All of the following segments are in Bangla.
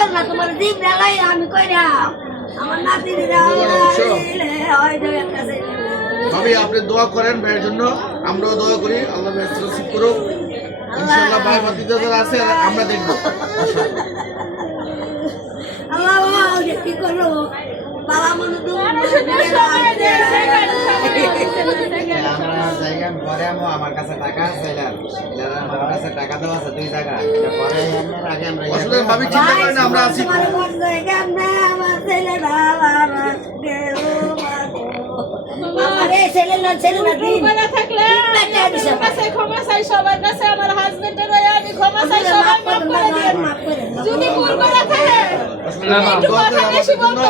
কর না তোমার জিভ লাই আমি কইরাম আমার নাতিরা ভাবি আপনি দোয়া করেন ভাইয়ের জন্য, আমরাও দোয়া করি আল্লাহ ব্যস্ত নসিব করুক। ইনশাআল্লাহ ভাই ভাতিজা যারা আছে আমরা দেখবো। আল্লাহ কি করবো বাবা মনে আমার কাছে টাকা আছে, আমার কাছে টাকা দেওয়া আছে 2 টাকা, এটা পরে আগে আমরা আসলে ভাবি চিন্তা করেন না, আমরা আছি। সবার কাছে আমার হাজবেন্ডের আমি ক্ষমা চাই, সবাই মাফ করে দিন। যদি ভুল করে থাকে একটু কথা বেশি বলতো,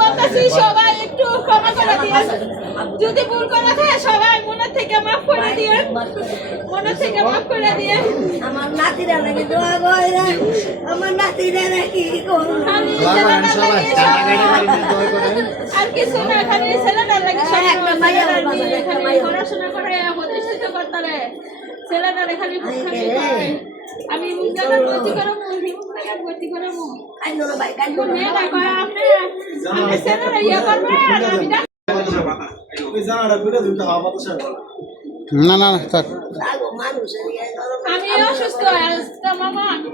বলতেছি সবাই একটু ক্ষমা করে দিন। যদি ভুল করে থাকে সবাই মনে থেকে মাফ করে দিন, মনে থেকে মাফ করে দিন। আমার নাতিরা নাকি দোয়া করে, আমার নাতিরা নাকি আর কিছু না, খালি ছেলেটার লাগে পড়াশোনা করে প্রতিষ্ঠিত করতে রে ছেলেটারে খালি আমি ভর্তি করবো, ভর্তি করবো না না থাক। মানুষ আমি অসুস্থ আজকে মামা, আমি